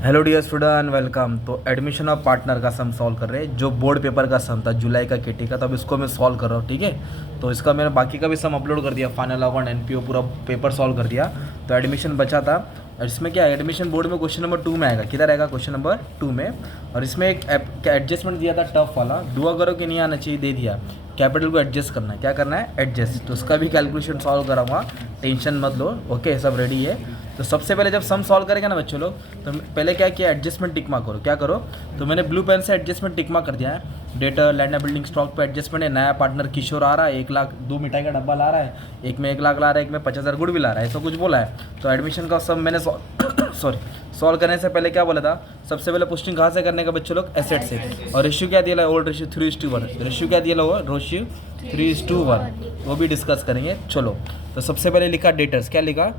Hello dear student, welcome. तो admission of partner का sum solve कर रहे हैं। जो बोर्ड पेपर का सम था जुलाई का केटी का, तो अब इसको मैं सॉल्व कर रहा हूँ। ठीक है, तो इसका मैंने बाकी का भी सम अपलोड कर दिया, फाइनल अकाउंट एनपीओ पूरा पेपर सॉल्व कर दिया। तो एडमिशन बचा था, और इसमें क्या एडमिशन बोर्ड में क्वेश्चन नंबर 2 में आएगा। किधर आएगा? क्वेश्चन नंबर 2 में। और इसमें एक क्या एडजस्टमेंट दिया था टफ वाला, दुआ करो कि नहीं आना चाहिए, दे दिया। कैपिटल को एडजस्ट करना है, क्या करना है? एडजस्ट। तो उसका भी कैलकुलेशन सॉल्व कराऊंगा, टेंशन मत लो। ओके, सब रेडी है। तो सबसे पहले जब सम सॉल्व करेगा ना बच्चों लोग, तो पहले क्या किया, एडजस्टमेंट टिक मार्क करो। क्या करो? तो मैंने ब्लू पेन से एडजस्टमेंट टिक मार्क कर दिया है। डेटर लैंड बिल्डिंग स्टॉक पे एडजस्टमेंट है। नया पार्टनर किशोर आ रहा है, 1 लाख 2 मिठाई का डब्बा ला रहा है, एक में 1 लाख ला रहा है, एक में 50,000 गुड़ भी ला रहा है, ऐसा कुछ बोला है। तो एडमिशन का सम मैंने सॉल्व करने से पहले क्या बोला था? सबसे पहले पोस्टिंग कहाँ से करने का बच्चों लोग? एसेट से। और रेशियो क्या दिया है? Old ratio 3:1। रेशियो क्या दिया हुआ? रेशियो 3:1, वो भी डिस्कस करेंगे। चलो, तो सबसे पहले लिखा डेटर्स। क्या लिखा?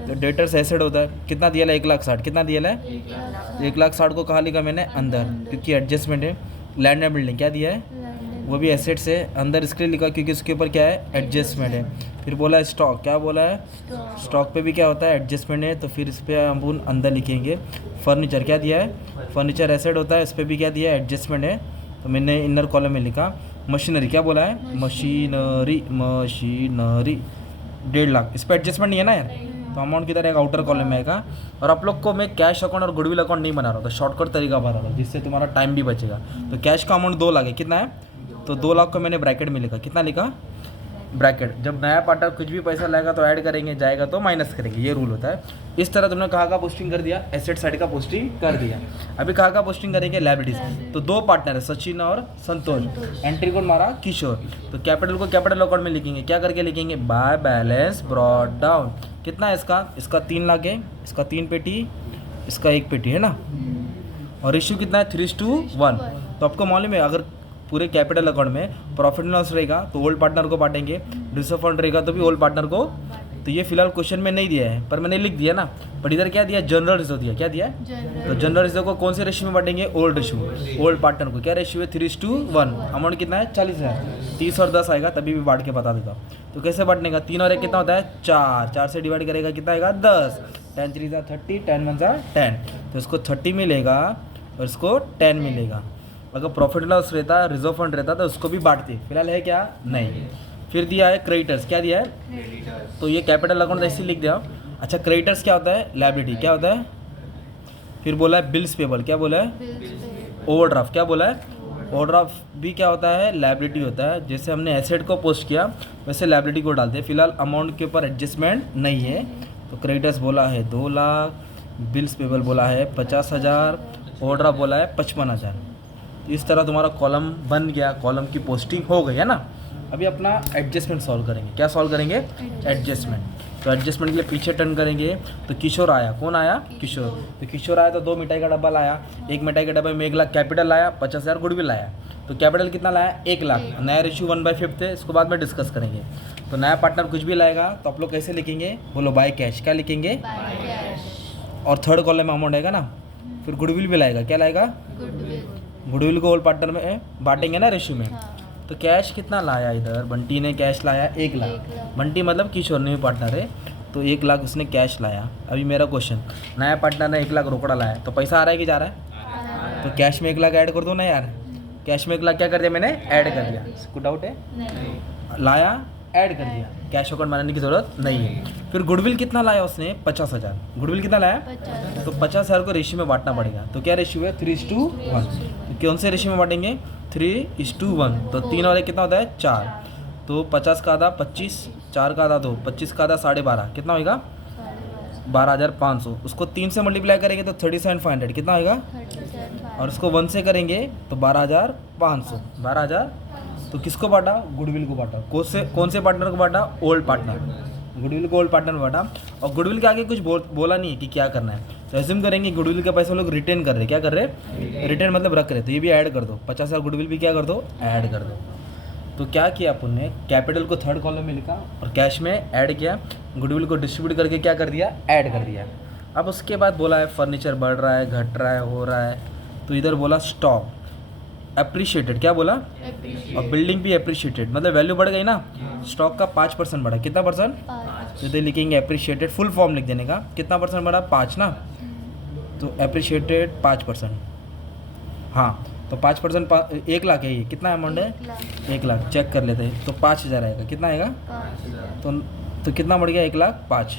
तो डेटर्स एसेट होता है। कितना दिया है? 1,60,000। कितना दिया है? 1,60,000 को कहाँ लिखा मैंने? अंदर, क्योंकि एडजस्टमेंट है। लैंड एंड बिल्डिंग क्या दिया है? वो भी एसेट से अंदर इसके लिए लिखा क्योंकि उसके ऊपर क्या है? एडजस्टमेंट है। फिर बोला स्टॉक। क्या बोला है? स्टॉक पे भी क्या होता है? एडजस्टमेंट है। तो फिर इस पर हम अंदर लिखेंगे। फर्नीचर क्या दिया है? फर्नीचर एसेट होता है, इस पर भी क्या दिया है? एडजस्टमेंट है। तो मैंने इनर कॉलम में लिखा। मशीनरी क्या बोला है? मशीनरी 1.5 लाख, इस पर एडजस्टमेंट नहीं है ना यार। तो अमाउंट किधर आएगा? आउटर कॉलम में आएगा। और आप लोग को मैं कैश अकाउंट और गुडविल अकाउंट नहीं बना रहा था, शॉर्टकट तरीका बता रहा था, जिससे तुम्हारा टाइम भी बचेगा। तो कैश का अमाउंट 2 लाख है। कितना है? तो 2 लाख को मैंने ब्रैकेट में लिखा। कितना लिखा? ब्रैकेट। जब नया पार्टनर कुछ भी पैसा लाएगा तो ऐड करेंगे, जाएगा तो माइनस करेंगे, ये रूल होता है। इस तरह तुमने कहाँ का पोस्टिंग कर दिया? एसेट साइड का पोस्टिंग कर दिया। अभी कहाँ का पोस्टिंग करेंगे? लायबिलिटीज। तो 2 पार्टनर है, सचिन और संतोष। एंट्री कोड मारा किशोर। तो कैपिटल को कैपिटल अकाउंट में लिखेंगे। क्या करके लिखेंगे? By balance brought down. कितना है इसका? इसका 3 लाख है, इसका 3 पेटी, इसका 1 पेटी है ना। और रेशियो कितना है? 3:1। तो आपको मालूम है, अगर पूरे कैपिटल अकाउंट में प्रॉफिट एंड लॉस रहेगा तो ओल्ड पार्टनर को बांटेंगे, रिजर्व फंड रहेगा तो भी ओल्ड पार्टनर को। तो ये फिलहाल क्वेश्चन में नहीं दिया है, पर मैंने लिख दिया ना। पर इधर क्या दिया? जनरल रिजर्व दिया। क्या दिया? तो जनरल रिजर्व को कौन से रेशियो में बांटेंगे? Old ratio. ओल्ड पार्टनर को क्या रेशियो है? 3:1। अमाउंट कितना है? 40,000। 30 और 10 आएगा, तभी भी बांट के बता देता हूँ। तो कैसे बांटने का? 3 और 1 कितना होता है? 4। 4 से डिवाइड करेगा, कितना आएगा? 10। 10 3 30, 10 1 10। तो इसको 30 मिलेगा और इसको 10 मिलेगा। अगर प्रॉफिट लॉस रहता, रिजर्व फंड रहता, तो उसको भी बांटते। फिलहाल है क्या? नहीं। फिर दिया है क्रेडिटर्स। क्या दिया है? तो ये कैपिटल अकाउंट ऐसे लिख दिया। अच्छा, क्रेडिटर्स क्या होता है? लायबिलिटी। क्या होता है? फिर बोला है बिल्स पेबल। क्या बोला है? ओवरड्राफ्ट। क्या बोला है? ओवरड्राफ्ट भी क्या होता है? लायबिलिटी होता है। जैसे हमने एसेट को पोस्ट किया वैसे लायबिलिटी को डालते हैं। फिलहाल अमाउंट के ऊपर एडजस्टमेंट नहीं है। तो क्रेडिटर्स बोला है 2 लाख, बिल्स पेबल बोला है 50,000, ओवरड्राफ्ट बोला है 55,000। इस तरह तुम्हारा कॉलम बन गया, कॉलम की पोस्टिंग हो गई है ना। अभी अपना एडजस्टमेंट सॉल्व करेंगे। क्या सॉल्व करेंगे? एडजस्टमेंट। तो एडजस्टमेंट के लिए पीछे टर्न करेंगे। तो किशोर आया। कौन आया? किशोर। तो किशोर आया तो 2 मिठाई का डब्बा लाया। 1 मिठाई के डब्बे में 1 लाख कैपिटल लाया, 50,000 गुडविल लाया। तो कैपिटल कितना लाया? 1 लाख। नया रेशियो 1/5 है, इसको बाद में डिस्कस करेंगे। तो नया पार्टनर कुछ भी लाएगा तो आप लोग कैसे लिखेंगे? बोलो, बाय कैश। क्या लिखेंगे? और थर्ड कॉलम में अमाउंट आएगा ना। फिर गुडविल भी लाएगा। क्या लाएगा? गुडविल को होल पार्टनर में बांटेंगे ना रेशियो में। तो कैश कितना लाया? इधर बंटी ने कैश लाया 1 लाख। बंटी मतलब किशोर न्यू पार्टनर है, तो 1 लाख उसने कैश लाया। अभी मेरा क्वेश्चन, नया पार्टनर ने 1 लाख रोकड़ा लाया, तो पैसा आ रहा है कि जा रहा है? तो कैश में 1 लाख ऐड कर दो ना यार। कैश में 1 लाख क्या कर दिया मैंने? ऐड कर दिया। कुछ डाउट है? लाया, ऐड कर दिया, कैश अकाउंट बनाने की जरूरत नहीं है। फिर गुडविल कितना लाया उसने? 50,000। गुडविल कितना लाया? तो 50,000 को रेशियो में बांटना पड़ेगा। तो क्या रेशियो है? 3:1। तो कौन से रेशियो में बांटेंगे? 3:1। तो 3 और 1 कितना होता है? 4। तो 50 का आधा 25, 4 का आधा 2, 25 का आधा 12.5, कितना होगा? 12,500। उसको 3 से मल्टीप्लाई करेंगे तो 37,500, कितना होगा? और उसको 1 से करेंगे तो 12,500। 12,000। तो किसको बांटा? गुडविल को बांटा। कौन से पार्टनर को बांटा? Old partner. गुडविल को ओल्ड पार्टनर बांटा। और गुडविल के आगे कुछ बोला नहीं है कि क्या करना है। तो एज्यूम करेंगे गुडविल का पैसा लोग रिटेन कर रहे हैं। क्या कर रहे हैं? रिटेन मतलब रख रहे। तो ये भी ऐड कर दो, 50,000 गुडविल भी क्या कर दो? ऐड कर दो। तो क्या किया अपन ने? कैपिटल को थर्ड कॉलम में लिखा और कैश में ऐड किया। गुडविल को डिस्ट्रीब्यूट करके क्या कर दिया? ऐड कर दिया। अब उसके बाद बोला है फर्नीचर बढ़ रहा है, घट रहा है, हो रहा है। तो इधर बोला स्टॉक अप्रिशिएटेड। क्या बोला? और बिल्डिंग भी अप्रिशिएटेड, मतलब वैल्यू बढ़ गई ना। स्टॉक का 5% बढ़ा। कितना परसेंट? तो इधर लिखेंगे अप्रिशिएटेड, फुल फॉर्म लिख देने का। कितना परसेंट बढ़ा? 5 ना। तो एप्रिशिएटेड 5%। हाँ तो 5% 1 लाख है, ये कितना अमाउंट है? 1 लाख। चेक कर लेते हैं, तो 5,000 आएगा। कितना आएगा? तो कितना बढ़ गया? 1,05,000।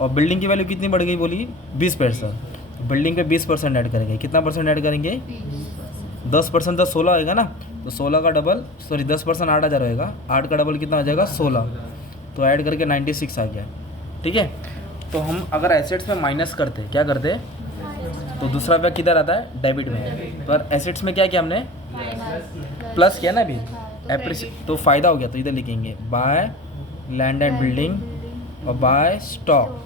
और बिल्डिंग की वैल्यू कितनी बढ़ गई बोली? 20%। बिल्डिंग पे 20% ऐड करेंगे। कितना परसेंट ऐड करेंगे? 10% तो 16 होएगा ना, तो 16 का डबल, सॉरी 10% 8,000 होएगा। 8 का डबल कितना आ जाएगा? 16। तो ऐड करके 96 आ गया। ठीक है, तो हम अगर एसेट्स में माइनस करते, क्या करते, तो दूसरा बैग किधर आता है? डेबिट में। पर एसेट्स में क्या किया हमने? प्लस किया ना अभी, तो फ़ायदा हो गया। तो इधर लिखेंगे बाय लैंड एंड बिल्डिंग और बाय स्टॉक।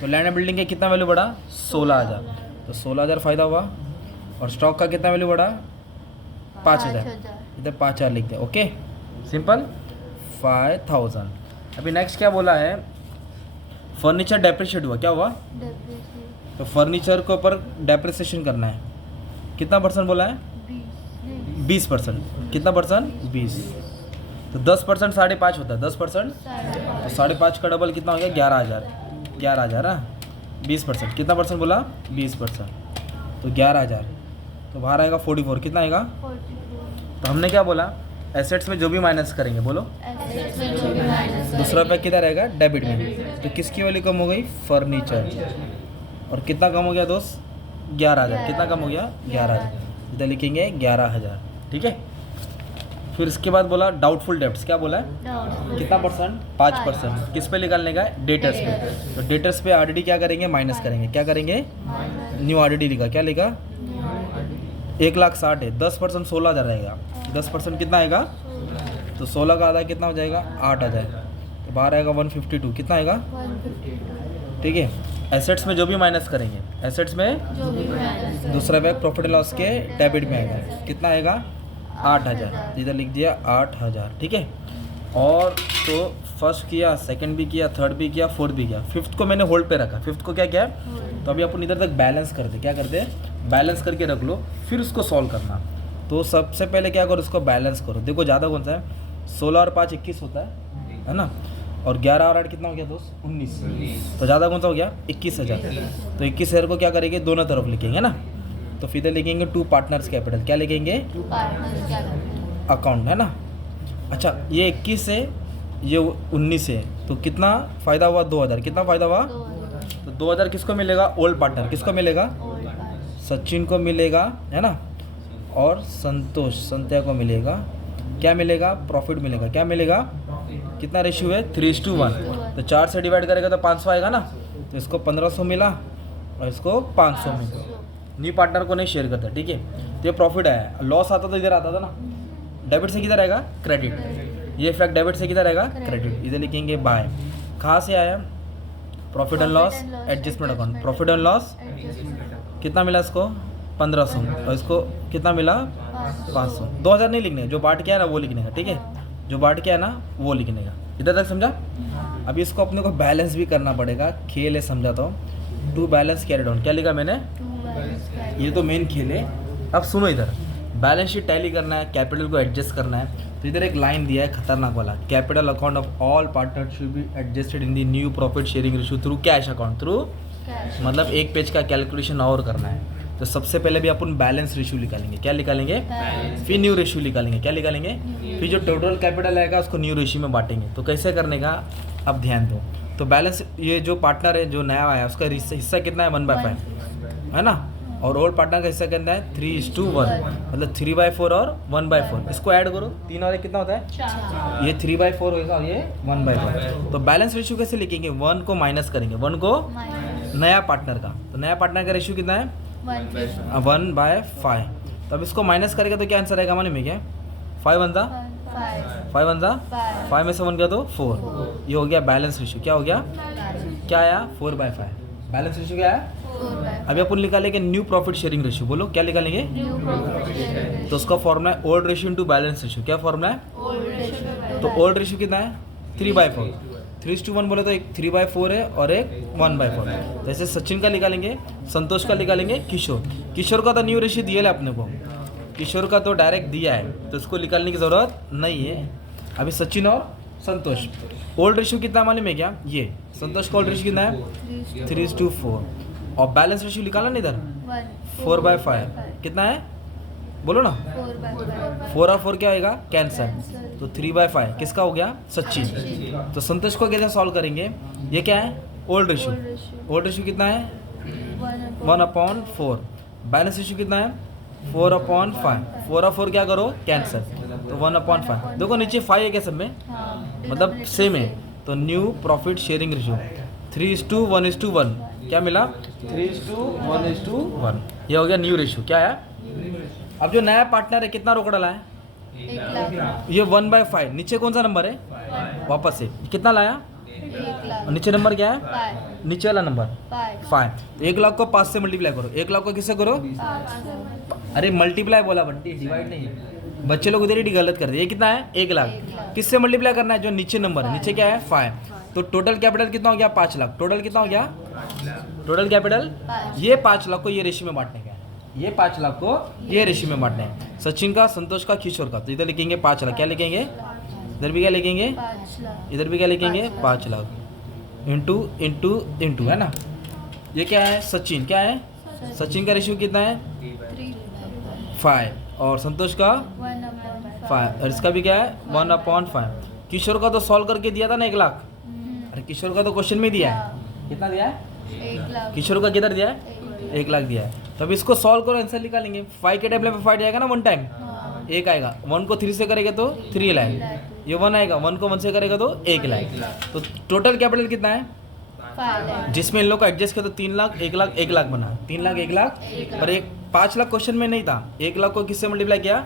तो लैंड एंड बिल्डिंग का कितना वैल्यू बढ़ा? 16,000। तो 16,000 फ़ायदा हुआ। और स्टॉक का कितना वैल्यू बढ़ा? 5,000। इधर 5,000 लिखते हैं। Okay, simple 5,000। अभी नेक्स्ट क्या बोला है? फर्नीचर डेप्रिशिएट हुआ। क्या हुआ? तो फर्नीचर के ऊपर डेप्रिसिएशन करना है। कितना परसेंट बोला है? 20%। कितना परसेंट? 20। तो 10% 5.5 होता है। 10% तो 5.5 का डबल कितना हो गया? 11,000। 11,000 हाँ, 20%। कितना परसेंट बोला? 20%। तो 11,000। तो बाहर आएगा 44। कितना आएगा? तो हमने क्या बोला? एसेट्स में जो भी माइनस करेंगे, बोलो। दूसरा पैक किधर रहेगा? डेबिट में। तो किसकी वैल्यू कम हो गई? फर्नीचर। और कितना कम हो गया दोस्त? 11,000। कितना कम हो गया? 11,000। इधर लिखेंगे 11,000। ठीक है, फिर इसके बाद बोला डाउटफुल डेब्ट्स। क्या बोला है? कितना परसेंट? 5%। किस पे निकालने का है? डेटर्स पे। तो डेटर्स पे आरडीडी क्या करेंगे? माइनस करेंगे। क्या करेंगे? न्यू आरडीडी लिखा। क्या लिखा? 1,60,000 है। 10% 16,000 रहेगा। 10% कितना आएगा? तो 16 का आधा कितना हो जाएगा? 8,000। तो बाहर आएगा 152। कितना आएगा? ठीक है, एसेट्स में जो भी माइनस करेंगे, एसेट्स में दूसरा बैग प्रॉफिट एंड लॉस के डेबिट में आएगा। कितना आएगा? 8,000। इधर लिख दिया 8,000। ठीक है, और तो फर्स्ट किया, सेकंड भी किया, थर्ड भी किया, फोर्थ भी किया। फिफ्थ को मैंने होल्ड पे रखा। फिफ्थ को क्या किया? तो अभी अपन इधर तक बैलेंस करते। क्या करते? बैलेंस करके रख लो, फिर उसको सॉल्व करना। तो सबसे पहले क्या करो? उसको बैलेंस करो। देखो ज़्यादा कौन सा है? 16 और 5 21 होता है ना। और 11 और 8 कितना हो गया दोस्त? 19। तो ज़्यादा कौन सा हो गया? 21,000। तो 21,000 को क्या करेंगे? दोनों तरफ लिखेंगे ना। तो फिर इधर लिखेंगे 2 पार्टनर्स कैपिटल। क्या लिखेंगे? अकाउंट, है ना। अच्छा, ये 21 है, ये 19 है, तो कितना फ़ायदा हुआ? 2,000। कितना फ़ायदा हुआ? तो 2,000 किसको मिलेगा? Old partner. किसको मिलेगा? सचिन को मिलेगा, है ना। और संत्या को मिलेगा। क्या मिलेगा? प्रॉफिट मिलेगा। क्या मिलेगा? कितना रेशियो है? 3:1। तो 4 से डिवाइड करेगा तो 500 आएगा ना। तो इसको 1,500 मिला और इसको 500 मिला। न्यू पार्टनर को नहीं शेयर करता। ठीक है, तो ये प्रॉफिट आया। लॉस आता तो इधर आता था ना। डेबिट से किधर आएगा? क्रेडिट। ये इफेक्ट डेबिट से किधर आएगा? क्रेडिट। इधर लिखेंगे बाय। कहाँ से आया? Profit and loss adjustment account. Profit and loss कितना मिला इसको? 1,500। और इसको कितना मिला? 500। 2,000 नहीं लिखने, जो बांट के है ना वो लिखने का। ठीक है, जो बांट के है ना वो लिखने का। इधर तक समझा? अभी इसको अपने को बैलेंस भी करना पड़ेगा। खेल है, समझाता हूँ। 2 बैलेंस कैरी डाउन। क्या लिखा मैंने? ये तो मेन खेल है। अब सुनो, इधर बैलेंस शीट टैली करना है, कैपिटल को एडजस्ट करना है। तो इधर एक लाइन दिया है खतरनाक वाला, capital account of all partner should be adjusted in the new profit sharing ratio through cash account. Through मतलब एक पेज का कैलकुलेशन और करना है। तो सबसे पहले भी अपन बैलेंस रेशियो निकालेंगे। क्या निकालेंगे? फिर न्यू रेशियो निकालेंगे। क्या निकालेंगे? फिर जो टोटल कैपिटल आएगा उसको न्यू रेशियो में बांटेंगे। तो कैसे करने का अब ध्यान दो। तो बैलेंस, ये जो पार्टनर है जो नया आया उसका हिस्सा कितना है? 1/5, है ना। और ओल्ड पार्टनर का हिस्सा कितना है? 3:1, मतलब 3/4 और 1/4। इसको ऐड करो, 3 और 1 कितना होता है? ये 3/4 होगा और ये 1/4। तो बैलेंस रेशियो कैसे लिखेंगे? 1 को माइनस करेंगे, 1 को नया पार्टनर का। तो नया पार्टनर का रेशियो कितना है? 1/5। तो अब इसको माइनस करेगा तो क्या आंसर आएगा मालूम है क्या? 5 1 5 में से 1 गया तो 4। ये हो गया बैलेंस रेशियो। क्या हो गया? क्या आया? 4/5। बैलेंस रेशियो क्या है? अभी अपन निकालेंगे न्यू प्रॉफिट शेयरिंग रेशियो। बोलो क्या निकालेंगे? तो उसका फॉर्मूला है old ratio into balance ratio. क्या फॉर्मूला है? तो ओल्ड रेशियो कितना है? 3/4। 3:1 बोले तो एक 3/4 है और एक 1/4। जैसे सचिन का निकालेंगे, संतोष का निकालेंगे, किशोर का तो न्यू रेशियो दिया है अपने को। किशोर का तो डायरेक्ट दिया है, तो इसको निकालने की ज़रूरत नहीं है। अभी सचिन और संतोष, ओल्ड रेशियो कितना मालूम है क्या? ये संतोष का ओल्ड रेशियो कितना है? 3:4 और बैलेंस रेशियो निकाला ना इधर 1 4/5 कितना है बोलो ना 4/5 4 और 4 क्या आएगा कैंसल तो 3/5 किसका हो गया सचिन तो संतोष को कैसे सॉल्व करेंगे ये क्या है ओल्ड रेशियो कितना है 1/4 बैलेंस रेशियो कितना है 4/5 4 और 4 क्या करो कैंसल तो 1/5 देखो नीचे 5 है क्या सब में मतलब सेम है तो न्यू प्रॉफिट शेयरिंग रेशियो 3:1:1 क्या मिला 3:1:1 ये हो गया न्यू रेशियो क्या है अब जो नया पार्टनर है कितना रोकड़ा लाया 1 लाख ये 1/5 नीचे कौन सा नंबर है वापस से कितना लाया 1 लाख और नीचे नंबर क्या है 5 नीचे वाला नंबर 5 तो 1 लाख को 5 से मल्टीप्लाई करो 1 लाख को किससे करो 5 अरे मल्टीप्लाई बोला बंटी डिवाइड नहीं है बच्चे लोग उधर ही गलत कर दिए ये कितना है 1 लाख किससे मल्टीप्लाई करना है जो नीचे नंबर है नीचे क्या है 5 तो टोटल कैपिटल कितना हो गया 5 लाख टोटल कितना हो गया टोटल कैपिटल ये 5 लाख को ये रेशियो में बांटने का है ये 5 लाख को ये रेशियो में बांटने हैं सचिन का संतोष का किशोर का तो इधर लिखेंगे 5 लाख क्या लिखेंगे इधर भी क्या लिखेंगे 5 लाख इधर भी क्या लिखेंगे 5 लाख इंटू इंटू इंटू है ना ये क्या है सचिन क्या है सचिन का रेशियो कितना है 5 और संतोष का 5 और इसका भी क्या है 1/5 किशोर का तो सॉल्व करके दिया था ना 1 लाख अरे किशोर का तो क्वेश्चन में दिया है कितना दिया है 1 लाख किशोर का किधर दिया है 1 लाख दिया है तो अब इसको सॉल्व करो आंसर निकालेंगे 5 के टेबल पे 5 जाएगा ना 1 टाइम 1 आएगा 1 को 3 से करेगा तो 3 लाख ये 1 आएगा 1 को 1 से करेगा तो 1 लाख तो टोटल कैपिटल कितना है 5 लाख जिसमें इन लोग का एडजस्ट किया तो 3 लाख 1 लाख 1 लाख बना 3 लाख 1 लाख पर एक 5 लाख क्वेश्चन में नहीं था 1 लाख को किससे मल्टीप्लाई किया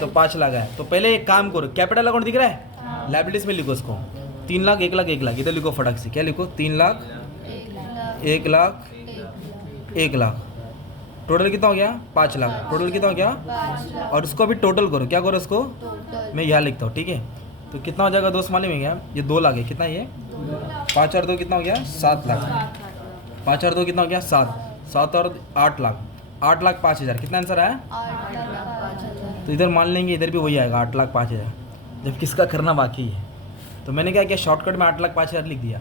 तो 5 लाख है तो पहले एक काम करो कैपिटल अकाउंट दिख रहा है लाइबिलिटीज में लिखो इसको 3 लाख 1 लाख 1 लाख इधर लिखो फटाक से क्या लिखो 3 लाख 1 लाख 1 लाख टोटल कितना हो गया 5 लाख टोटल कितना हो गया 5 लाख और इसको अभी टोटल करो क्या करो इसको टोटल मैं यहाँ लिखता हूँ ठीक है तो कितना हो जाएगा दोस्त मालूम है क्या ये 2 लाख है कितना ये 5 और 2 कितना हो गया 7 लाख 5 और 2 कितना हो गया 7 और 8 लाख 8 लाख 5 हज़ार कितना आंसर आया 8 लाख 5 हज़ार तो इधर मान लेंगे इधर भी वही आएगा 8 लाख 5 हज़ार जब किसका करना बाकी है तो मैंने क्या किया शॉर्टकट में 8 लाख 5 हज़ार लिख दिया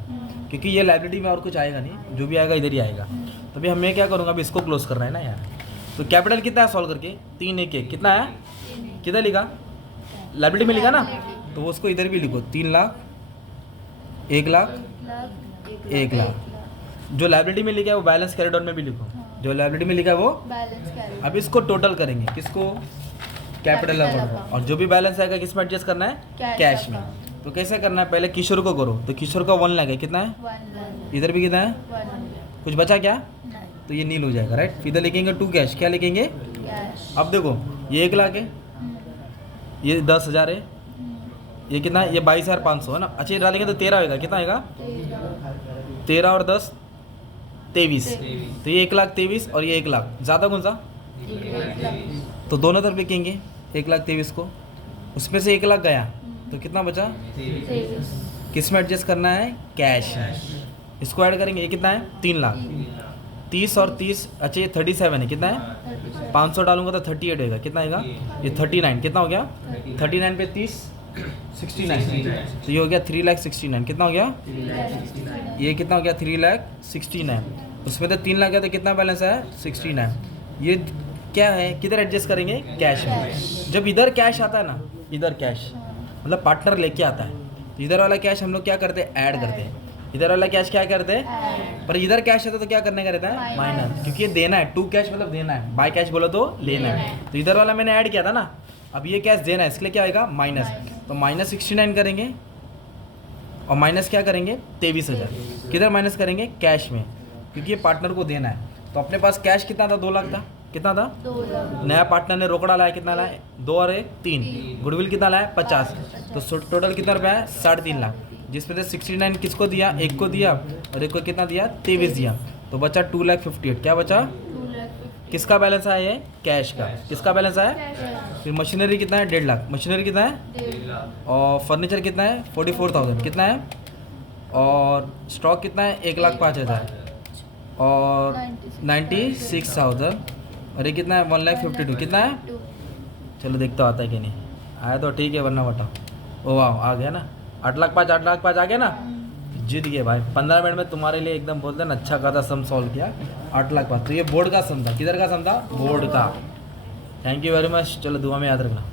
क्योंकि ये लाइब्रेरी में और कुछ आएगा नहीं जो भी आएगा इधर ही आएगा तो अभी हमें क्या करूँगा अभी इसको क्लोज करना है ना यार तो कैपिटल कितना है सॉल्व करके 3 1 1 कितना है किधर लिखा लाइब्रेरी में लिखा ना तो वो उसको इधर भी लिखो 3 लाख 1 लाख 1 लाख जो लाइब्रेरी में लिखा है वो बैलेंस कैरी डाउन में भी लिखो जो लाइब्रेरी में लिखा है वो बैलेंस कैरी अब इसको टोटल करेंगे किसको कैपिटल अकाउंट और जो भी बैलेंस आएगा किस में एडजस्ट करना है कैश में तो कैसे करना है पहले किशोर को करो तो किशोर का 1 लाख है कितना है 1 लाख इधर भी कितना है 100 कुछ बचा क्या नहीं तो ये नील हो जाएगा राइट इधर लिखेंगे 2 कैश क्या लिखेंगे कैश अब देखो ये 1 लाख है ये 10,000 है ये कितना है ये 22,500 है ना अच्छा ये डालेंगे तो 13 होगा कितना आएगा 13 और 10 23 तो ये 1,23,000 और ये 1 लाख ज़्यादा कौन सा तो दोनों तरफ लिखेंगे 1,23,000 को उसमें से 1 लाख गया तो कितना बचा किस में एडजस्ट करना है कैश इसको ऐड करेंगे ये कितना है 3 लाख 30 और 30 अच्छा ये 37 है कितना है 500 डालूंगा तो 38 होगा कितना आएगा ये 39 कितना हो गया 39 पे 30 69 तो ये हो गया 3,69,000 कितना हो गया ये कितना हो गया 3,69,000 उसमें तो 3 लाख गया तो कितना बैलेंस है 69 ये क्या है किधर एडजस्ट करेंगे कैश में जब इधर कैश आता है ना इधर कैश मतलब पार्टनर लेके आता है तो इधर वाला कैश हम लोग क्या करते हैं ऐड करते हैं इधर वाला कैश क्या करते हैं पर इधर कैश आता है तो क्या करने का रहता है माइनस क्योंकि ये देना है 2 कैश मतलब देना है बाय कैश बोलो तो लेना है तो इधर वाला मैंने ऐड किया था ना अब ये कैश देना है इसके लिए क्या आएगा माइनस तो -69 करेंगे और माइनस क्या करेंगे 23,000 किधर माइनस करेंगे कैश में क्योंकि ये पार्टनर को देना है तो अपने पास कैश कितना था 2 लाख था कितना था 2 लाख नया पार्टनर ने रोकड़ा लाया कितना लाया 2 और 1 3 गुडविल कितना लाया 50 तो टोटल कितना रुपया है 3.5 लाख जिसमें से 69 किसको दिया एक को दिया और एक को कितना दिया 23 दिया तो बचा 2,58,000 क्या बचा 2 लाख किसका बैलेंस आया ये कैश का किसका बैलेंस आया फिर मशीनरी कितना है 1.5 लाख मशीनरी कितना है 1.5 लाख और फर्नीचर कितना है 44,000 कितना है और स्टॉक कितना है 1,05,000 और 96,000 और ये कितना है 1,52,000 कितना है 2 चलो देखता आता है कि नहीं आया तो ठीक है वरना बताओ ओ वाह आ गया ना 8,05,000 आ गया ना जीत गए भाई 15 मिनट में तुम्हारे लिए एकदम बोलते हैं ना अच्छा खासा सम सॉल्व किया 8 लाख पास तो ये बोर्ड का सम था किधर का सम था बोर्ड का थैंक यू वेरी मच चलो दुआ में याद रखना